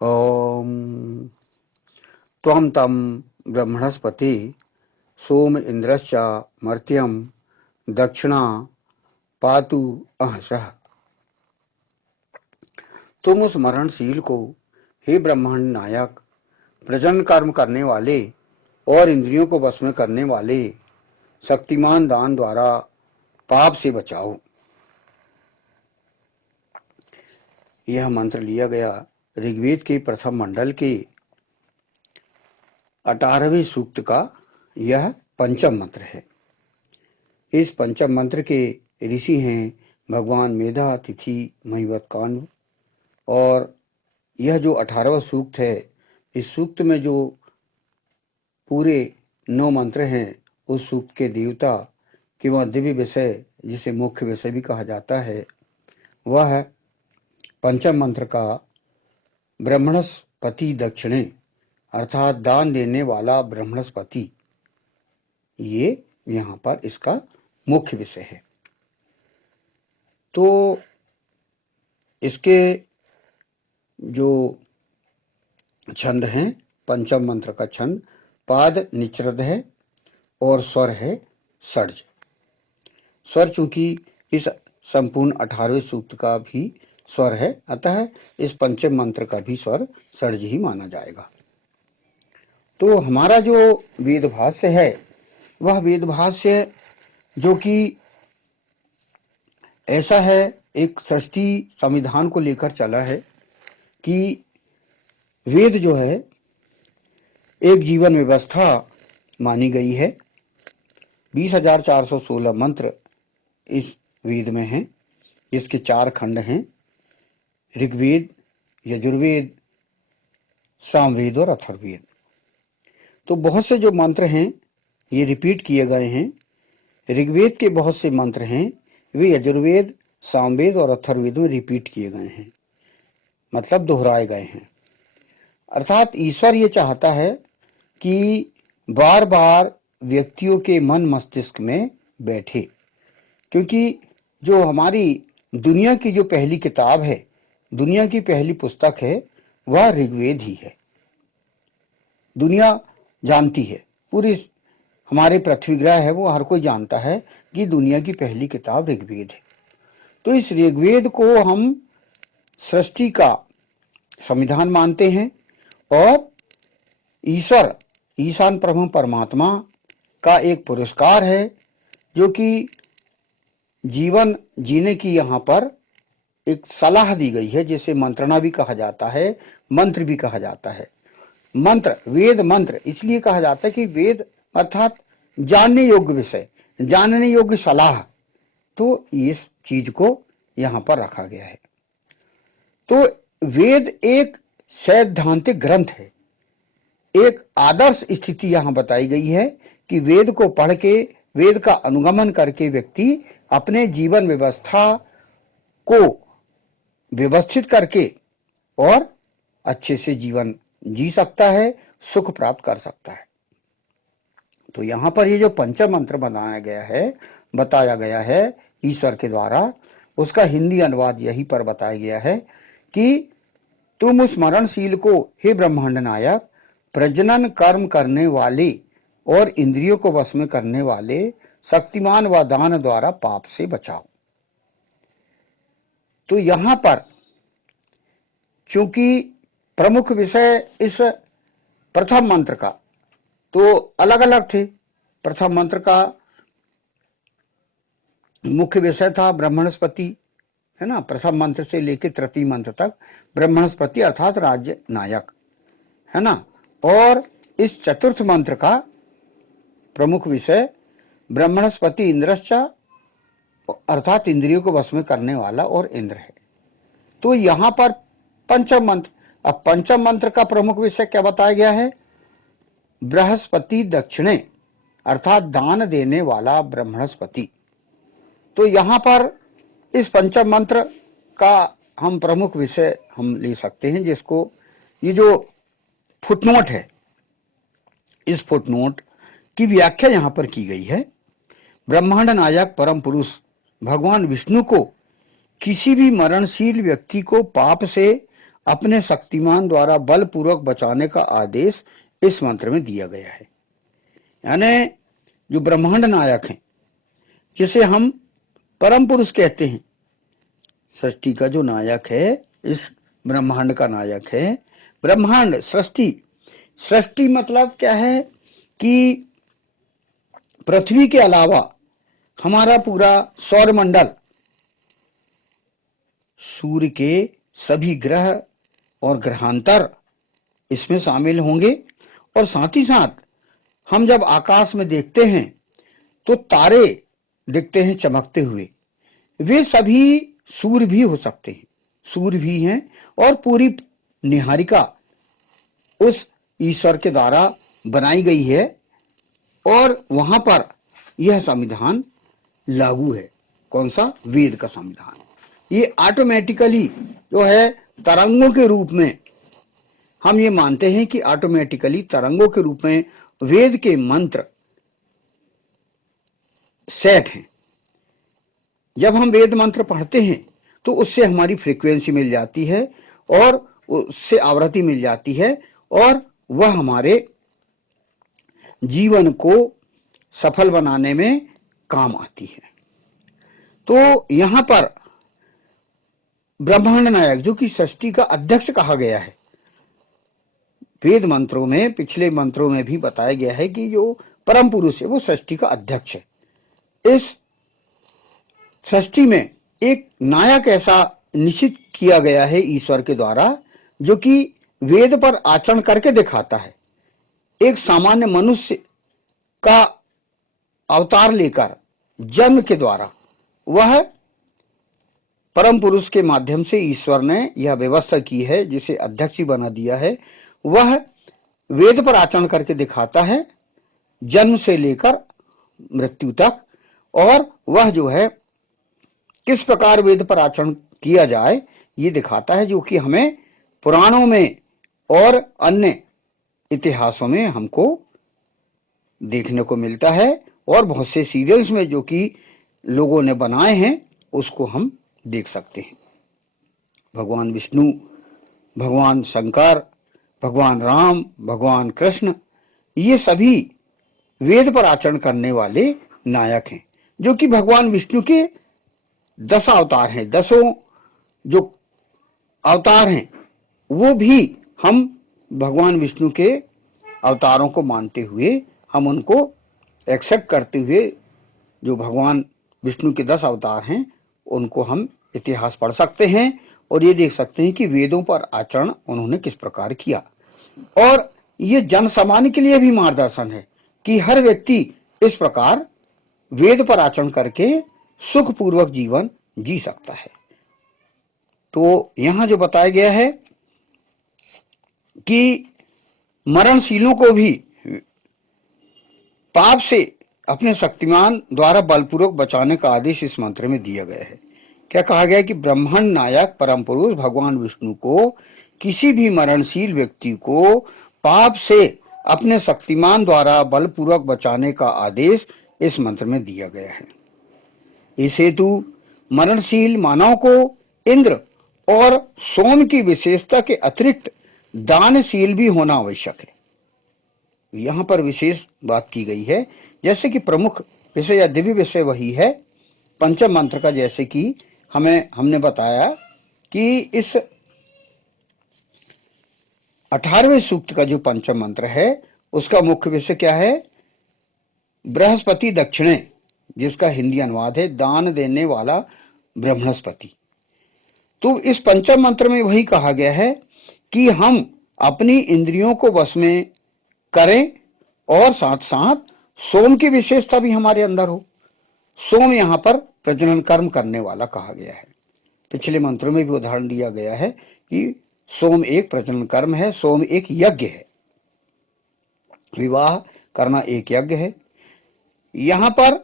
ओम त्वं तं ब्रह्मणस्पति सोम इंद्रश्च मर्त्यं दक्षिणा पातु अहसः। तुम उस मरणशील को, हे ब्रह्मांड नायक, प्रजनन कर्म करने वाले और इंद्रियों को वश में करने वाले शक्तिमान दान द्वारा पाप से बचाओ। यह मंत्र लिया गया ऋग्वेद के प्रथम मंडल के 18वें सूक्त का यह पंचम मंत्र है। इस पंचम मंत्र के ऋषि हैं भगवान मेधा तिथि महिवत कांड। और यह जो 18वां सूक्त है, इस सूक्त में जो पूरे 9 मंत्र हैं, उस सूक्त के देवता कि वह दिव्य विषय, जिसे मुख्य विषय भी कहा जाता है, वह पंचम मंत्र का ब्रह्मणस्पति दक्षिणे अर्थात दान देने वाला ब्रह्मणस्पति, ये यहाँ पर इसका मुख्य विषय है। तो इसके जो छंद हैं, पंचम मंत्र का छंद पाद निचरद है और स्वर है षड्ज। स्वर चूंकि इस संपूर्ण 18वें सूक्त का भी स्वर है, अतः इस पंचम मंत्र का भी स्वर षड्ज ही माना जाएगा। तो हमारा जो वेद भाष्य है, वह वेद भाष्य जो कि ऐसा है, एक सृष्टि संविधान को लेकर चला है कि वेद जो है एक जीवन व्यवस्था मानी गई है। 20,416 मंत्र इस वेद में हैं, इसके 4 खंड हैं, ऋग्वेद, यजुर्वेद, सामवेद और अथर्ववेद। तो बहुत से जो मंत्र हैं ये रिपीट किए गए हैं। ऋग्वेद के बहुत से मंत्र हैं, वे यजुर्वेद, सामवेद और अथर्ववेद में रिपीट किए गए हैं, मतलब दोहराए गए हैं। अर्थात ईश्वर ये चाहता है कि बार बार व्यक्तियों के मन मस्तिष्क में बैठे, क्योंकि जो हमारी दुनिया की जो पहली किताब है, दुनिया की पहली पुस्तक है, वह ऋग्वेद ही है। दुनिया जानती है, पूरी हमारे पृथ्वी ग्रह है, वो हर कोई जानता है कि दुनिया की पहली किताब ऋग्वेद है। तो इस ऋग्वेद को हम सृष्टि का संविधान मानते हैं और ईश्वर, ईशान ब्रह्म परमात्मा का एक पुरस्कार है, जो कि जीवन जीने की यहाँ पर एक सलाह दी गई है, जिसे मंत्रणा भी कहा जाता है, मंत्र भी कहा जाता है। मंत्र, वेद मंत्र इसलिए कहा जाता है कि वेद अर्थात जानने योग्य विषय, जानने योग्य सलाह, तो इस चीज को यहां पर रखा गया है। तो वेद एक सैद्धांतिक ग्रंथ है, एक आदर्श स्थिति यहां बताई गई है कि वेद को पढ़ के, वेद का अनुगमन करके व्यक्ति अपने जीवन व्यवस्था को व्यवस्थित करके और अच्छे से जीवन जी सकता है, सुख प्राप्त कर सकता है। तो यहां पर ये जो पंचम मंत्र बताया गया है ईश्वर के द्वारा, उसका हिंदी अनुवाद यही पर बताया गया है कि तुम उस मरणशील को, हे ब्रह्मांड नायक, प्रजनन कर्म करने वाले और इंद्रियों को वश में करने वाले शक्तिमान व दान द्वारा पाप से बचाओ। तो यहां पर चूंकि प्रमुख विषय इस प्रथम मंत्र का तो अलग अलग थे। प्रथम मंत्र का मुख्य विषय था ब्रह्मणस्पति, है ना, प्रथम मंत्र से लेकर तृतीय मंत्र तक ब्रह्मणस्पति अर्थात राज्य नायक, है ना। और इस चतुर्थ मंत्र का प्रमुख विषय ब्रह्मणस्पति इंद्रश्च अर्थात इंद्रियों को वश में करने वाला और इंद्र है। तो यहां पर पंचम मंत्र, अब पंचम मंत्र का प्रमुख विषय क्या बताया गया है? बृहस्पति दक्षिणे अर्थात दान देने वाला ब्रह्मणस्पति। तो यहां पर इस पंचम मंत्र का हम प्रमुख विषय हम ले सकते हैं, जिसको ये जो फुटनोट है, इस फुटनोट की व्याख्या यहां पर की गई है। ब्रह्मांड नायक परम पुरुष भगवान विष्णु को किसी भी मरणशील व्यक्ति को पाप से अपने शक्तिमान द्वारा बलपूर्वक बचाने का आदेश इस मंत्र में दिया गया है। यानी जो ब्रह्मांड नायक हैं, जिसे हम परम पुरुष कहते हैं, सृष्टि का जो नायक है, इस ब्रह्मांड का नायक है। ब्रह्मांड सृष्टि, सृष्टि मतलब क्या है कि पृथ्वी के अलावा हमारा पूरा सौरमंडल, सूर्य के सभी ग्रह और ग्रहांतर इसमें शामिल होंगे। और साथ ही साथ हम जब आकाश में देखते हैं तो तारे दिखते हैं चमकते हुए, वे सभी सूर्य भी हो सकते हैं, सूर्य भी हैं। और पूरी निहारिका उस ईश्वर के द्वारा बनाई गई है और वहां पर यह संविधान लागू है। कौन सा? वेद का संविधान। ये ऑटोमेटिकली जो है तरंगों के रूप में, हम ये मानते हैं कि ऑटोमेटिकली तरंगों के रूप में वेद के मंत्र सेट हैं। जब हम वेद मंत्र पढ़ते हैं तो उससे हमारी फ्रीक्वेंसी मिल जाती है और उससे आवृत्ति मिल जाती है और वह हमारे जीवन को सफल बनाने में काम आती है। तो यहां पर ब्रह्मांड नायक, जो कि सृष्टि का अध्यक्ष कहा गया है, वेद मंत्रों में, पिछले मंत्रों में भी बताया गया है कि जो परम पुरुष है वो सृष्टि का अध्यक्ष है। इस सृष्टि में एक नायक ऐसा निश्चित किया गया है ईश्वर के द्वारा, जो कि वेद पर आचरण करके दिखाता है। एक सामान्य मनुष्य का अवतार लेकर जन्म के द्वारा वह परम पुरुष के माध्यम से ईश्वर ने यह व्यवस्था की है, जिसे अध्यक्ष बना दिया है। वह वेद पर आचरण करके दिखाता है जन्म से लेकर मृत्यु तक। और वह जो है किस प्रकार वेद पर आचरण किया जाए ये दिखाता है, जो कि हमें पुराणों में और अन्य इतिहासों में हमको देखने को मिलता है। और बहुत से सीरियल्स में जो कि लोगों ने बनाए हैं उसको हम देख सकते हैं। भगवान विष्णु, भगवान शंकर, भगवान राम, भगवान कृष्ण, ये सभी वेद पर आचरण करने वाले नायक हैं, जो कि भगवान विष्णु के 10 अवतार हैं। 10 जो अवतार हैं वो भी हम भगवान विष्णु के अवतारों को मानते हुए, हम उनको एक्सेप्ट करते हुए, जो भगवान विष्णु के 10 अवतार हैं उनको हम इतिहास पढ़ सकते हैं और ये देख सकते हैं कि वेदों पर आचरण उन्होंने किस प्रकार किया। और ये जन सामान्य के लिए भी मार्गदर्शन है कि हर व्यक्ति इस प्रकार वेद पर आचरण करके सुखपूर्वक जीवन जी सकता है। तो यहां जो बताया गया है कि मरणशीलों को भी पाप से अपने शक्तिमान द्वारा बलपूर्वक बचाने का आदेश इस मंत्र में दिया गया है। क्या कहा गया है कि ब्रह्मांड नायक परम पुरुष भगवान विष्णु को किसी भी मरणशील व्यक्ति को पाप से अपने शक्तिमान द्वारा बलपूर्वक बचाने का आदेश इस मंत्र में दिया गया है। इस हेतु मरणशील मानव को इंद्र और सोम की विशेषता के अतिरिक्त दानशील भी होना आवश्यक है। यहां पर विशेष बात की गई है, जैसे कि प्रमुख विषय या दिव्य विषय वही है पंचम मंत्र का। जैसे कि हमने बताया कि इस 18वें सूक्त का जो पंचम मंत्र है उसका मुख्य विषय क्या है? बृहस्पति दक्षिणे, जिसका हिंदी अनुवाद है दान देने वाला ब्रह्मस्पति। तो इस पंचम मंत्र में वही कहा गया है कि हम अपनी इंद्रियों को वश में करें और साथ साथ सोम की विशेषता भी हमारे अंदर हो। सोम यहां पर प्रजनन कर्म करने वाला कहा गया है। पिछले मंत्रों में भी उदाहरण दिया गया है कि सोम एक प्रजनन कर्म है, सोम एक यज्ञ है, विवाह करना एक यज्ञ है। यहां पर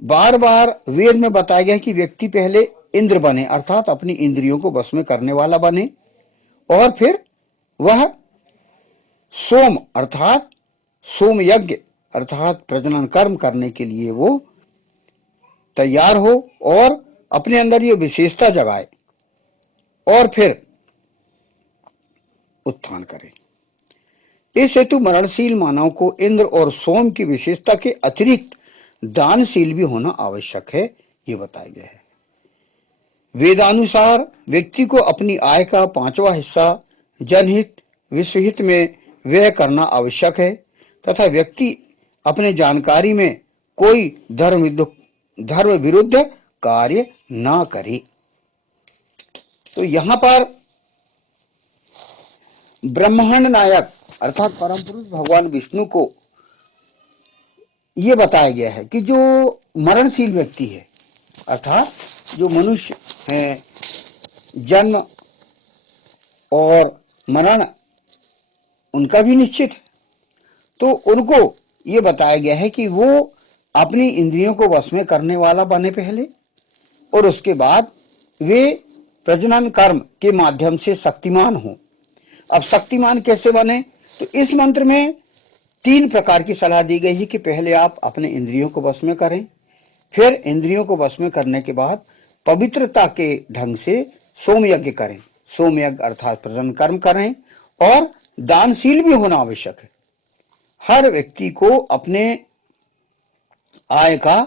बार बार वेद में बताया गया कि व्यक्ति पहले इंद्र बने, अर्थात अपनी इंद्रियों को वश में करने वाला बने, और फिर वह सोम अर्थात सोम यज्ञ अर्थात प्रजनन कर्म करने के लिए वो तैयार हो और अपने अंदर ये विशेषता जगाए। और फिर उत्थान करें। इस हेतु मरणशील मानव को इंद्र और सोम की विशेषता के अतिरिक्त दानशील भी होना आवश्यक है, ये बताया गया है। वेदानुसार व्यक्ति को अपनी आय का 5वां हिस्सा जनहित विश्वहित में व्यय करना आवश्यक है तथा व्यक्ति अपने जानकारी में कोई धर्म विरुद्ध कार्य ना करे। तो यहां पर ब्रह्मांड नायक अर्थात परम पुरुष भगवान विष्णु को यह बताया गया है कि जो मरणशील व्यक्ति है अर्थात जो मनुष्य है, जन्म और मरण उनका भी निश्चित है, तो उनको ये बताया गया है कि वो अपनी इंद्रियों को वश में करने वाला बने पहले, और उसके बाद वे प्रजनन कर्म के माध्यम से शक्तिमान हो। अब शक्तिमान कैसे बने, तो इस मंत्र में 3 प्रकार की सलाह दी गई है कि पहले आप अपने इंद्रियों को वश में करें, फिर इंद्रियों को वश में करने के बाद पवित्रता के ढंग से सोम यज्ञ करें, सोम यज्ञ अर्थात प्रजनन कर्म करें, और दानशील भी होना आवश्यक है। हर व्यक्ति को अपने आय का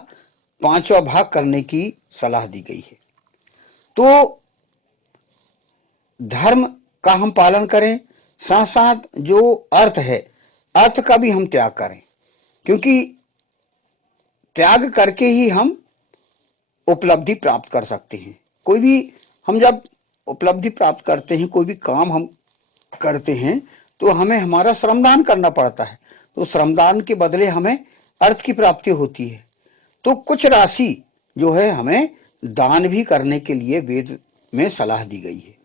5वां भाग करने की सलाह दी गई है। तो धर्म का हम पालन करें, साथ साथ जो अर्थ है अर्थ का भी हम त्याग करें, क्योंकि त्याग करके ही हम उपलब्धि प्राप्त कर सकते हैं। कोई भी हम जब उपलब्धि प्राप्त करते हैं, कोई भी काम हम करते हैं, तो हमें हमारा श्रमदान करना पड़ता है, तो श्रमदान के बदले हमें अर्थ की प्राप्ति होती है। तो कुछ राशि जो है हमें दान भी करने के लिए वेद में सलाह दी गई है,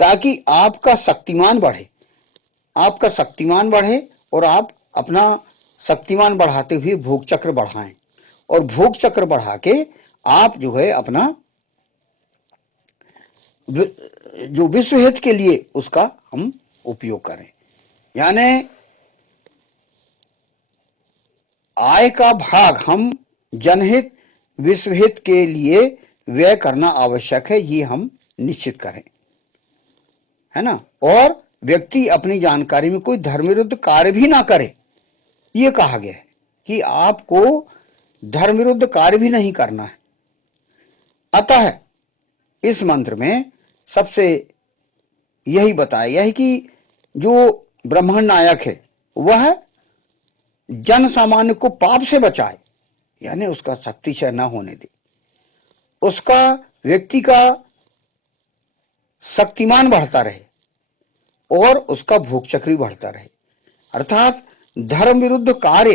ताकि आपका शक्तिमान बढ़े, आपका शक्तिमान बढ़े और आप अपना शक्तिमान बढ़ाते हुए भोग चक्र बढ़ाएं, और भोग चक्र बढ़ा के आप जो है अपना जो विश्व हित के लिए उसका हम उपयोग करें। यानी आय का भाग हम जनहित विश्वहित के लिए व्यय करना आवश्यक है, ये हम निश्चित करें, है ना। और व्यक्ति अपनी जानकारी में कोई धर्म विरुद्ध कार्य भी ना करे, ये कहा गया है कि आपको धर्म विरुद्ध कार्य भी नहीं करना है। अतः इस मंत्र में सबसे यही बताया गया है कि जो ब्रह्मांड नायक है वह जन सामान्य को पाप से बचाए, यानी उसका शक्ति क्षय न होने दे, उसका व्यक्ति का शक्तिमान बढ़ता रहे और उसका भोग चक्र भी बढ़ता रहे। अर्थात धर्म विरुद्ध कार्य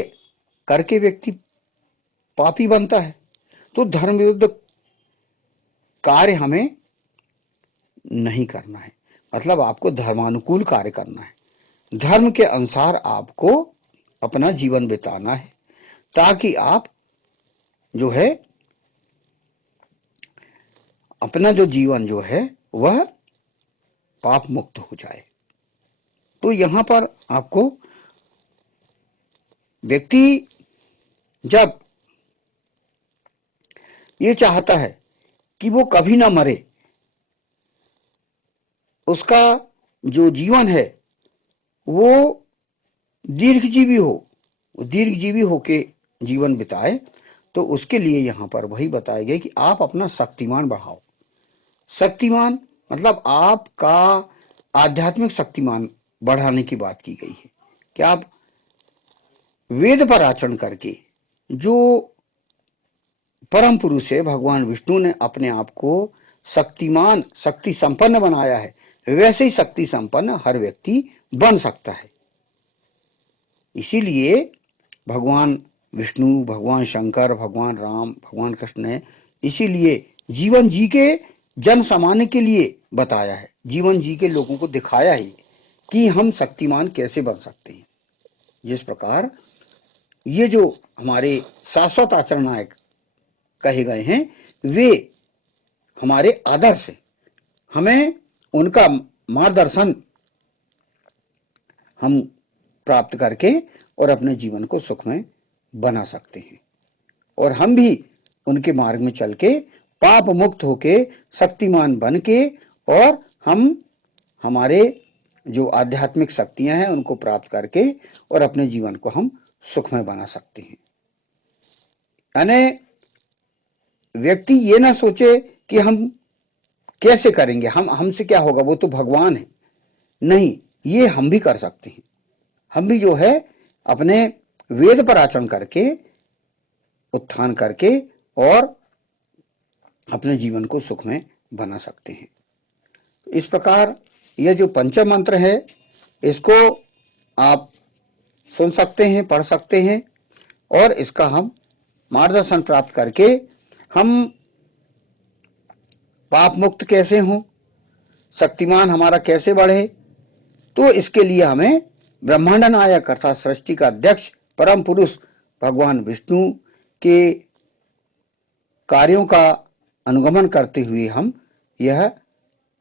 करके व्यक्ति पापी बनता है, तो धर्म विरुद्ध कार्य हमें नहीं करना है, मतलब आपको धर्मानुकूल कार्य करना है, धर्म के अनुसार आपको अपना जीवन बिताना है, ताकि आप जो है अपना जो जीवन जो है वह पाप मुक्त हो जाए। तो यहां पर आपको व्यक्ति जब ये चाहता है कि वो कभी ना मरे, उसका जो जीवन है वो दीर्घजीवी हो, दीर्घजीवी होके जीवन बिताए, तो उसके लिए यहां पर वही बताया गया कि आप अपना शक्तिमान बढ़ाओ। शक्तिमान मतलब आपका आध्यात्मिक शक्तिमान बढ़ाने की बात की गई है कि आप वेद पर आचरण करके, जो परम पुरुष है भगवान विष्णु ने अपने आप को शक्तिमान शक्ति संपन्न बनाया है, वैसे ही शक्ति संपन्न हर व्यक्ति बन सकता है। इसीलिए भगवान विष्णु, भगवान शंकर, भगवान राम, भगवान कृष्ण ने इसीलिए जीवन जी के जन सामान्य के लिए बताया है, जीवन जी के लोगों को दिखाया है कि हम शक्तिमान कैसे बन सकते हैं। जिस प्रकार ये जो हमारे शाश्वत आचरण नायक कहे गए हैं, वे हमारे आदर्श हैं, हमें उनका मार्गदर्शन हम प्राप्त करके और अपने जीवन को सुखमय बना सकते हैं, और हम भी उनके मार्ग में चल के पाप मुक्त होके शक्तिमान बन के और हम हमारे जो आध्यात्मिक शक्तियां हैं उनको प्राप्त करके और अपने जीवन को हम सुखमय बना सकते हैं। यानी व्यक्ति ये ना सोचे कि हम कैसे करेंगे, हमसे क्या होगा, वो तो भगवान है। नहीं, ये हम भी कर सकते हैं। हम भी जो है अपने वेद पर आचरण करके, उत्थान करके और अपने जीवन को सुखमय बना सकते हैं। इस प्रकार यह जो पंचम मंत्र है इसको आप सुन सकते हैं, पढ़ सकते हैं और इसका हम मार्गदर्शन प्राप्त करके हम पाप मुक्त कैसे हों, शक्तिमान हमारा कैसे बढ़े, तो इसके लिए हमें ब्रह्मांड नायक अर्थात सृष्टि का अध्यक्ष परम पुरुष भगवान विष्णु के कार्यों का अनुगमन करते हुए हम यह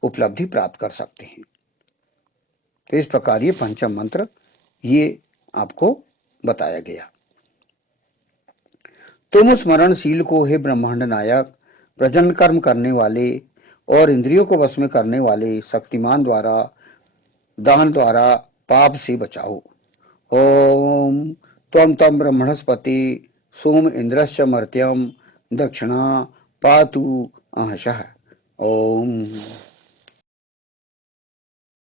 उपलब्धि प्राप्त कर सकते हैं। तो इस प्रकार ये पंचम मंत्र ये आपको बताया गया। तुम स्मरणशील को हे ब्रह्मांड नायक, प्रजनन कर्म करने वाले और इंद्रियों को वश में करने वाले शक्तिमान द्वारा दान द्वारा पाप से बचाओ। ओम त्वं तं ब्रह्मणस्पति सोम इंद्रस्य मर्त्यम दक्षिणा पातु अहशः। ओम।